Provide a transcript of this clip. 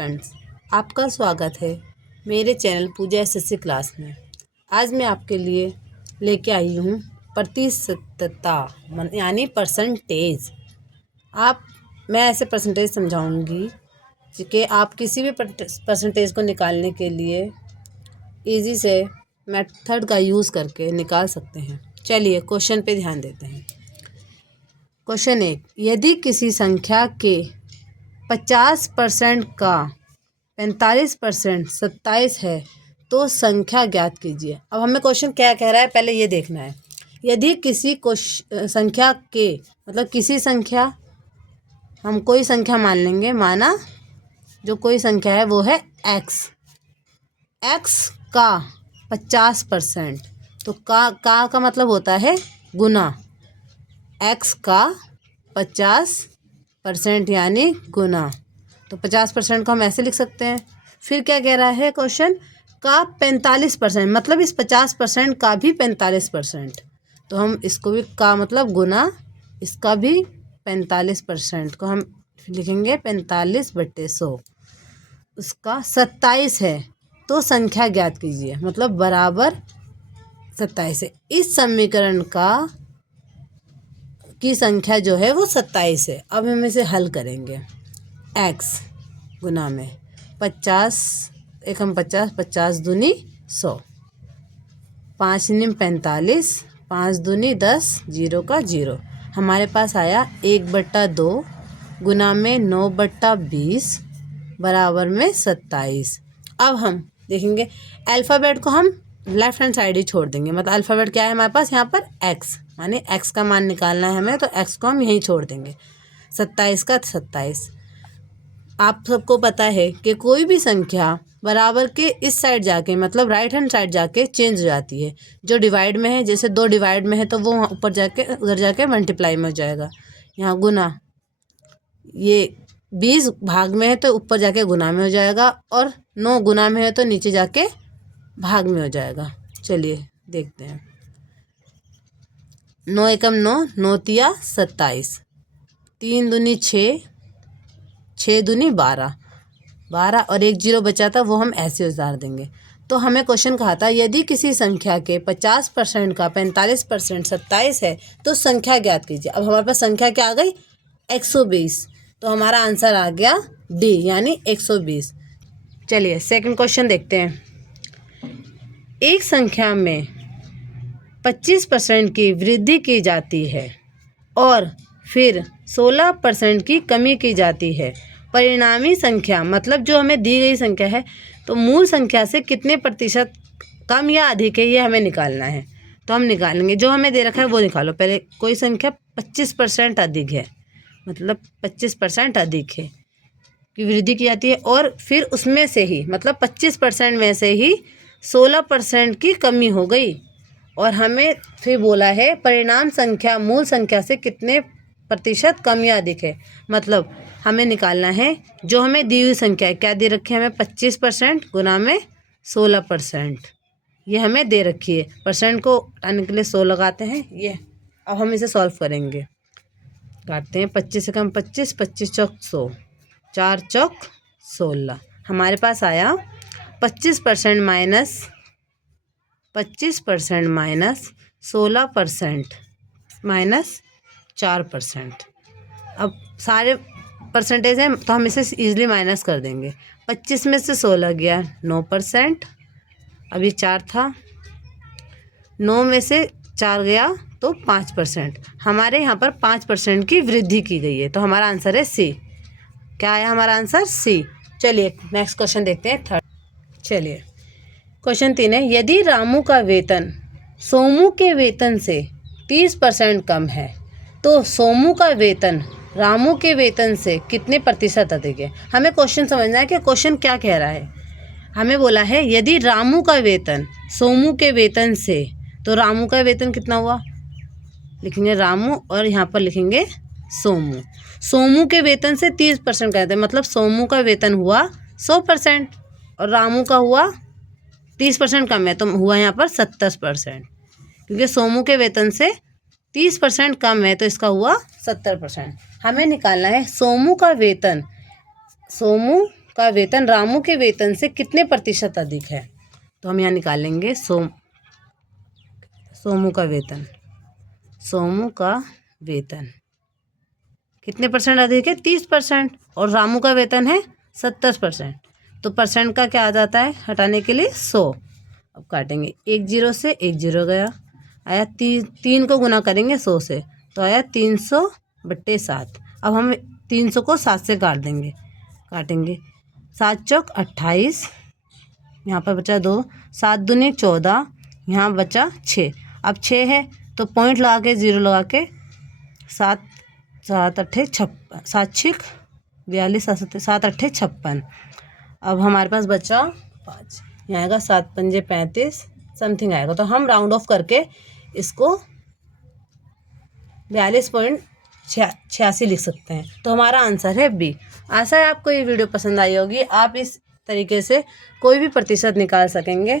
Friends, आपका स्वागत है मेरे चैनल पूजा एसएससी क्लास में। आज मैं आपके लिए लेके आई हूँ प्रतिशतता यानी परसेंटेज। मैं ऐसे परसेंटेज समझाऊंगी कि आप किसी भी परसेंटेज को निकालने के लिए इजी से मेथड का यूज़ करके निकाल सकते हैं। चलिए क्वेश्चन पे ध्यान देते हैं। क्वेश्चन 1, यदि किसी संख्या के 50% का 45% 27 है तो संख्या ज्ञात कीजिए। अब हमें क्वेश्चन क्या कह रहा है पहले ये देखना है। यदि किसी संख्या के मतलब किसी संख्या, हम कोई संख्या मान लेंगे, माना जो कोई संख्या है वो है x का 50%, तो का मतलब होता है गुना, x का 50% यानी गुना, तो 50% को हम ऐसे लिख सकते हैं। फिर क्या कह रहा है क्वेश्चन, का 45% मतलब इस 50% का भी 45%, तो हम इसको भी का मतलब गुना, इसका भी 45% को हम लिखेंगे 45/100। उसका 27 है तो संख्या ज्ञात कीजिए, मतलब बराबर 27 है। इस समीकरण की संख्या जो है वो 27 है। अब हम इसे हल करेंगे। x गुना में 50, 50, 50 दूनी 100, 5 निम 45, 5 दूनी 10, 0 का 0। हमारे पास आया 1/2 गुना में 9/20 बराबर में 27। अब हम देखेंगे अल्फ़ाबेट को हम लेफ्ट हैंड साइड ही छोड़ देंगे, मतलब अल्फ़ाबेट क्या है हमारे पास यहाँ पर x, माने x का मान निकालना है हमें, तो x को हम यहीं छोड़ देंगे। 27 का 27। आप सबको पता है कि कोई भी संख्या बराबर के इस साइड जाके मतलब राइट हैंड साइड जाके चेंज हो जाती है। जो डिवाइड में है, जैसे 2 डिवाइड में है तो वो ऊपर जाके उधर जाके मल्टीप्लाई में हो जाएगा। यहाँ गुना, ये 20 भाग में है तो ऊपर जाके गुना में हो जाएगा, और 9 गुना में है तो नीचे जाके भाग में हो जाएगा। चलिए देखते हैं। 9 एकम 9, 9 तिया 27, 3 दूनी 6, 6 दूनी 12, 12 और 1 0 बचा था वो हम ऐसे उतार देंगे। तो हमें क्वेश्चन कहा था यदि किसी संख्या के 50% का 45% 27 है तो संख्या ज्ञात कीजिए। अब हमारे पास संख्या क्या आ गई, 120, तो हमारा आंसर आ गया डी यानी 120। चलिए सेकंड क्वेश्चन देखते हैं। एक संख्या में 25% की वृद्धि की जाती है और फिर 16% की कमी की जाती है। परिणामी संख्या मतलब जो हमें दी गई संख्या है तो मूल संख्या से कितने प्रतिशत कम या अधिक है, ये हमें निकालना है। तो हम निकालेंगे, जो हमें दे रखा है वो निकालो। पहले कोई संख्या 25% अधिक है, मतलब 25% अधिक है की वृद्धि की जाती है, और फिर उसमें से ही मतलब 25% में से ही 16% की कमी हो गई, और हमें फिर बोला है परिणाम संख्या मूल संख्या से कितने प्रतिशत कम या अधिक है। मतलब हमें निकालना है जो हमें दी हुई संख्या है, क्या दे रखी है हमें, 25% गुना में 16%, ये हमें दे रखी है। परसेंट को हटाने के लिए 100 लगाते हैं ये। अब हम इसे सॉल्व करेंगे, काटते हैं। 25 से कम 25, 25 चौक 100, 4 चौक 16। हमारे पास आया 25% माइनस 16% माइनस 4%। अब सारे परसेंटेज हैं तो हम इसे ईजिली माइनस कर देंगे। 25 में से 16 गया 9%, अभी 4 था, 9 में से 4 गया तो 5%। हमारे यहाँ पर 5% की वृद्धि की गई है, तो हमारा आंसर है सी। क्या आया हमारा आंसर, सी। चलिए नेक्स्ट क्वेश्चन देखते हैं, थर्ड। चलिए क्वेश्चन 3 है, यदि रामू का वेतन सोमू के वेतन से 30% कम है तो सोमू का वेतन रामू के वेतन से कितने प्रतिशत अधिक है। हमें क्वेश्चन समझना है कि क्वेश्चन क्या कह रहा है। हमें बोला है यदि रामू का वेतन सोमू के वेतन से, तो रामू का वेतन कितना हुआ, लिखेंगे रामू और यहाँ पर लिखेंगे सोमू। सोमू के वेतन से 30% कहते हैं, मतलब सोमू का वेतन हुआ 100% और रामू का हुआ 30% कम है, तो हुआ यहाँ पर 70%, क्योंकि सोमू के वेतन से 30% कम है तो इसका हुआ 70%। हमें निकालना है सोमू का वेतन, सोमू का वेतन रामू के वेतन से कितने प्रतिशत अधिक है। तो हम यहाँ निकालेंगे सोमू का वेतन। सोमू का वेतन कितने परसेंट अधिक है, 30%, और रामू का वेतन है 70%। तो परसेंट का क्या आ जाता है हटाने के लिए 100। अब काटेंगे, 1 0 से 1 0 गया, आया 3 को गुना करेंगे 100 से तो आया 300/7। अब हम 300 को 7 से काटेंगे 7 चौक 28, यहाँ पर बचा 2, 7 दूनी 14, यहाँ बचा 6। अब 6 है तो पॉइंट लगा के 0 लगा के 7 7 अट्ठे 56, 7 6 42, 7 अट्ठे 56। अब हमारे पास बचा 5, यहाँ आएगा 7 पंजे 35 समथिंग आएगा। तो हम राउंड ऑफ करके इसको 42.86 लिख सकते हैं। तो हमारा आंसर है बी। आशा है आपको ये वीडियो पसंद आई होगी। आप इस तरीके से कोई भी प्रतिशत निकाल सकेंगे।